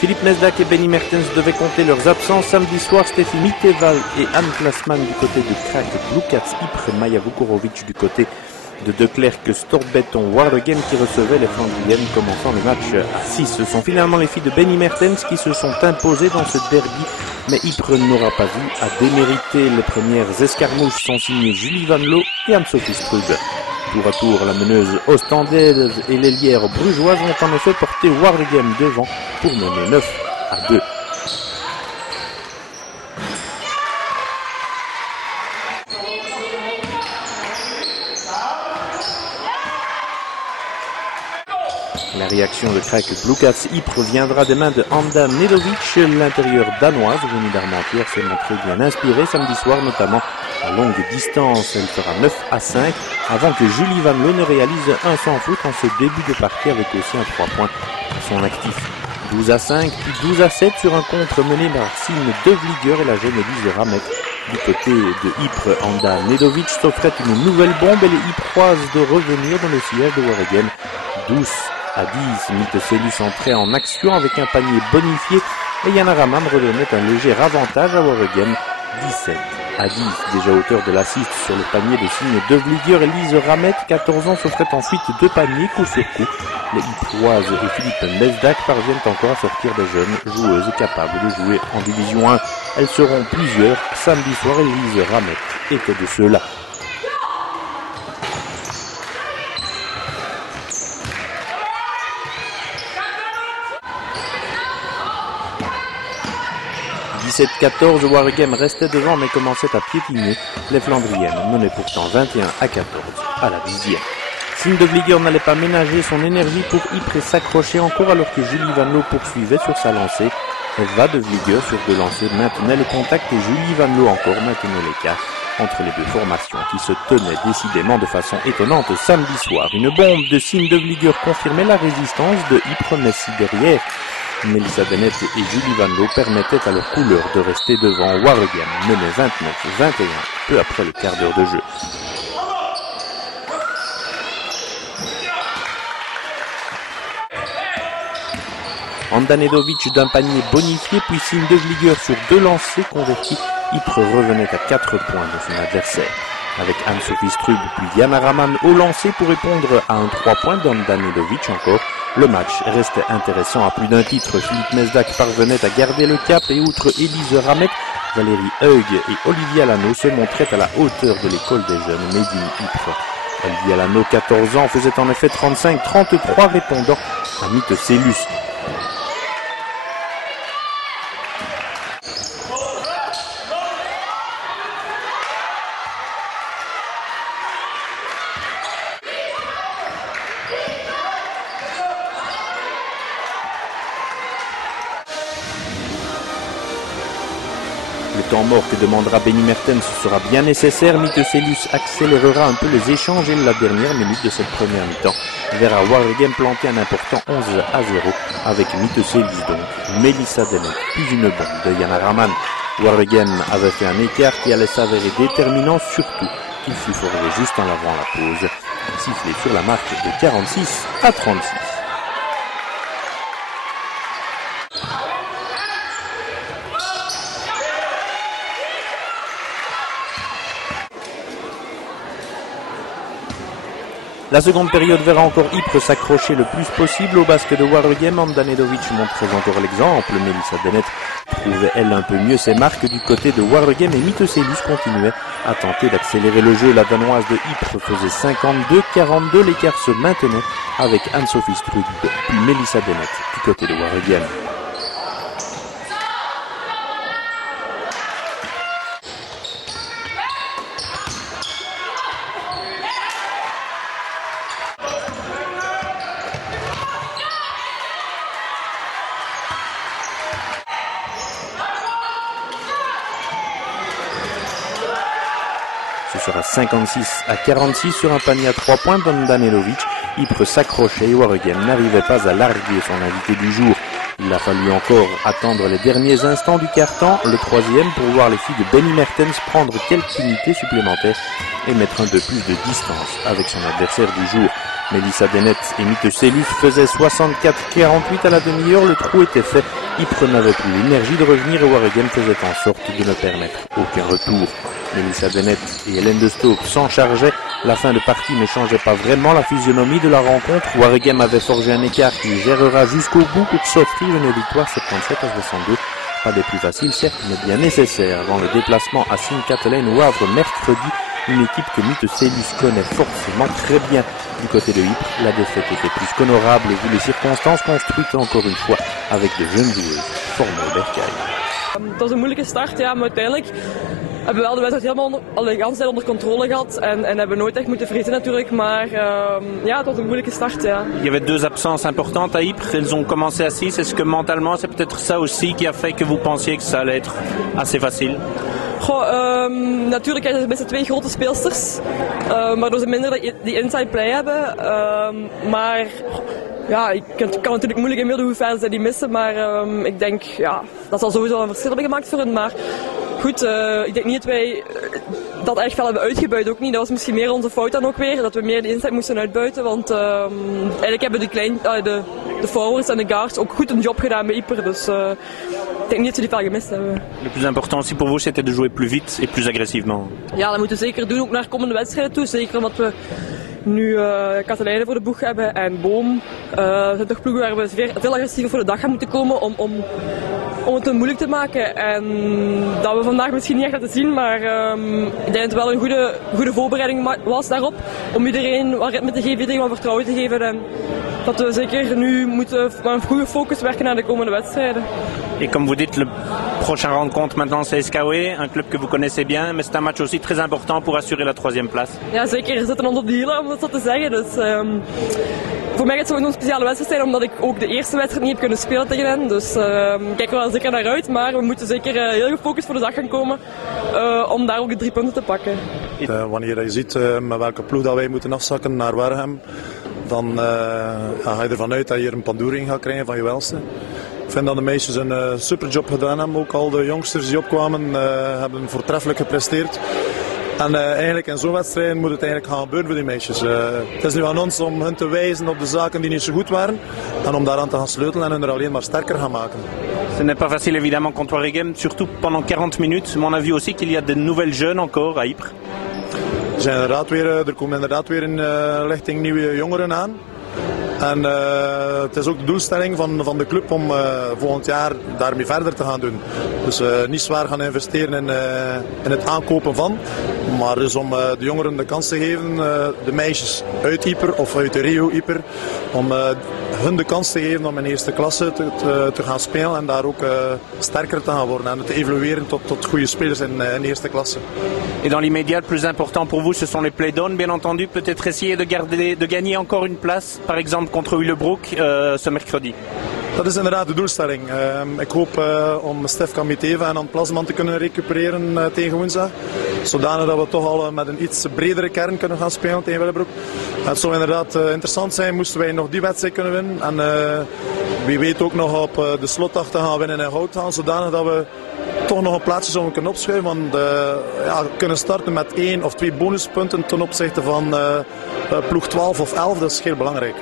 Philippe Mesdac et Benny Mertens devaient compter leurs absences. Samedi soir, Steffi Mitteval et Anne Plasman du côté de Krak, Blukats, Ypres, Maja Vukorovic du côté de Declercq, Storbeton, Waregem qui recevaient les Flandriennes, commençant le match à 6. Ce sont finalement les filles de Benny Mertens qui se sont imposées dans ce derby, mais Ypres n'aura pas eu à démériter. Les premières escarmouches sont signées Julie Van Loo et Anne-Sophie Strug. Tour à tour, la meneuse ostendaise et l'ailière brugeoise ont en effet porté Waregem devant pour mener 9-2. La réaction de Krak Blukats Ypres viendra des mains de Anda Nedovic. L'intérieur danoise venue d'Armentières s'est montrée bien inspirée samedi soir, notamment à longue distance. Elle fera 9-5 avant que Julie Van Loo ne réalise un sans faute en ce début de partie avec aussi un 3 points à son actif. 12-5 puis 12-7 sur un contre mené par Signe Devlieger et la jeune Elise Ramet. Du côté de Ypres, Anda Nedovic s'offrait une nouvelle bombe et les Yproises de revenir dans le sillage de Waregem. 12-10, Mitteselus entrait en action avec un panier bonifié et Yana Raman redonnait un léger avantage à Waregem. 17-10, déjà auteur de l'assist sur le panier de Signe Devlieger, Elise Ramet, 14 ans, s'offrait ensuite 2 paniers coup sur coup. Les Yproises et Philippe Mesdac parviennent encore à sortir des jeunes joueuses capables de jouer en Division 1. Elles seront plusieurs. Samedi soir, Elise Ramet était de ceux-là. « 17-14, Waregem restait devant mais commençait à piétiner. Les Flandriennes menaient pourtant 21-14 à la 10e. Signe Devlieger n'allait pas ménager son énergie pour Ypres s'accrocher encore alors que Julie Van Loo poursuivait sur sa lancée. Eva Devlieger sur 2 lancers maintenait le contact et Julie Van Loo encore maintenait l'écart entre les deux formations qui se tenaient décidément de façon étonnante samedi soir. Une bombe de Signe Devlieger confirmait la résistance de Ypres, mais si derrière Melissa Bennett et Julie Van Loo permettaient à leur couleur de rester devant. Waregem menait 29-21 peu après le quart d'heure de jeu. Anda Nedovic d'un panier bonifié, puis Signe Devlieger sur 2 lancers convertis. Ypres revenait à 4 points de son adversaire. Avec Anne-Sophie Strub puis Yana Raman au lancer pour répondre à un 3 points d'Anda Nedovic encore. Le match restait intéressant à plus d'un titre. Philippe Mesdac parvenait à garder le cap et outre Elise Ramet, Valérie Heug et Olivia Lano se montraient à la hauteur de l'école des jeunes Made in Ypres. Olivia Lano, 14 ans, faisait en effet 35-33 répondant à Mitteselus. Le temps mort que demandera Benny Mertens sera bien nécessaire. Mitteselus accélérera un peu les échanges et la dernière minute de cette première mi-temps verra Waregem planter un important 11-0 avec Mitteselus donc, Melissa Bennett puis une bombe de Yana Raman. Waregem avait fait un écart qui allait s'avérer déterminant, surtout qu'il fut forgé juste en avant la pause, sifflé sur la marque de 46-36. La seconde période verra encore Ypres s'accrocher le plus possible au basket de Waregem. Anda Nedovic montrait encore l'exemple. Melissa Bennett trouvait elle un peu mieux ses marques du côté de Waregem et Mitteselus continuait à tenter d'accélérer le jeu. La danoise de Ypres faisait 52-42. L'écart se maintenait avec Anne-Sophie Strug puis Melissa Bennett du côté de Waregem. Ce sera 56-46 sur un panier à 3 points d'Anda Nedovic. Ypres s'accrochait et Waregem n'arrivait pas à larguer son invité du jour. Il a fallu encore attendre les derniers instants du quart-temps, le 3e, pour voir les filles de Benny Mertens prendre quelques unités supplémentaires et mettre un peu plus de distance avec son adversaire du jour. Melissa Bennett et Mitteselus faisaient 64-48 à la demi-heure, le trou était fait Ypres n'avait plus l'énergie de revenir et Waregem faisait en sorte de ne permettre aucun retour. Mélissa Bennett et Hélène de Stoop s'en chargeaient. La fin de partie ne changeait pas vraiment la physionomie de la rencontre. Waregem avait forgé un écart qui gérera jusqu'au bout pour s'offrir une victoire 77-62. Pas des plus faciles certes, mais bien nécessaires avant le déplacement à Sint-Katelijne au Havre mercredi. Une équipe que Mythe-Célus connaît forcément très bien. Du côté de Ypres, la défaite était plus qu'honorable vu les circonstances construites encore une fois avec de jeunes joueuses formées au bercail. Het was een moeilijke start, ja, maar uiteindelijk hebben we wel de wedstrijd helemaal de hele tijd onder controle gehad en hebben we nooit echt moeten vriezen natuurlijk, maar ja, het was een moeilijke start, ja. Il y avait deux absences importantes à Ypres, elles ont commencé à 6. Est-ce que mentalement c'est peut-être ça aussi qui a fait que vous pensiez que ça allait être assez facile? Goh, natuurlijk zijn er best twee grote speelsters, waardoor ze minder die inside play hebben, maar ja, ik kan natuurlijk moeilijk inbeelden hoe ver ze die missen, maar ik denk ja, dat zal sowieso een verschil hebben gemaakt voor hen. Maar goed, ik denk niet dat wij dat echt wel hebben uitgebuit, ook niet. Dat was misschien meer onze fout dan ook weer, dat we meer de inside moesten uitbuiten, want eigenlijk hebben de forwards en de guards ook goed een job gedaan bij Ypres, dus ik denk niet dat ze die veel gemist hebben. Le plus important aussi pour vous c'était de jouer plus vite et plus agressivement. Ja, dat moeten we zeker doen, ook naar komende wedstrijden toe, zeker omdat we nu Katelijne voor de boeg hebben en Boom. Zijn toch ploegen waar we veel agressiever voor de dag gaan moeten komen om het moeilijk te maken. En dat we vandaag misschien niet echt laten zien, maar ik denk dat het wel een goede voorbereiding was daarop. Om iedereen wat ritme te geven, iedereen wat vertrouwen te geven. En dat we zeker nu moeten met een goede focus werken naar de komende wedstrijden. Et comme vous dites, le prochain rencontre maintenant c'est SKW, un club que vous connaissez bien, mais c'est un match aussi très important pour assurer la 3e place. Ja, zeker. Er zitten ons op de hielen, om dat zo te zeggen. Dus voor mij gaat het sowieso een speciale wedstrijd zijn, omdat ik ook de eerste wedstrijd niet heb kunnen spelen tegen hen. Dus ik kijk er wel zeker naar uit, maar we moeten zeker heel gefocust voor de dag gaan komen om daar ook de 3 punten te pakken. Wanneer je ziet met welke ploeg dat wij moeten afzakken naar Waregem, dan ga je ervan uit dat je hier een pandoering gaat krijgen van je welste. Ik vind dat de meisjes een super job gedaan hebben. Ook al de jongsters die opkwamen hebben voortreffelijk gepresteerd. En eigenlijk in zo'n wedstrijd moet het eigenlijk gaan gebeuren voor die meisjes. Het is nu aan ons om hen te wijzen op de zaken die niet zo goed waren. En om daaraan te gaan sleutelen en hen er alleen maar sterker gaan maken. Ce n'est pas facile évidemment contre Waregem, surtout pendant 40 minutes. Mais on a vu aussi qu'il y a de nouvelles jeunes encore à Ypres. Er komen inderdaad weer een lichting nieuwe jongeren aan. En het is ook de doelstelling van de club om volgend jaar daarmee verder te gaan doen. Dus niet zwaar gaan investeren in het aankopen van, maar dus om de jongeren de kans te geven, de meisjes uit Ypres of uit de regio Ypres, om hun de kans te geven om in eerste klasse te gaan spelen en daar ook sterker te gaan worden en te evolueren tot goede spelers in eerste klasse. Et dans l'immédiat, le plus important pour vous, ce sont les play-downs, bien entendu. Peut-être essayer de gagner encore une place, par exemple contre Willebroek ce mercredi. Dat is inderdaad de doelstelling. Ik hoop om Stefka Miteva en Ant Plasman te kunnen recupereren tegen woensdag. Zodanig dat we toch al met een iets bredere kern kunnen gaan spelen tegen Willebroek. Het zou inderdaad interessant zijn moesten wij nog die wedstrijd kunnen winnen. En wie weet ook nog op de slotdag te gaan winnen in Houthaan. Zodanig dat we toch nog een plaatsje zouden kunnen opschuiven. Want kunnen starten met 1 of 2 bonuspunten ten opzichte van ploeg 12 of 11. Dat is heel belangrijk.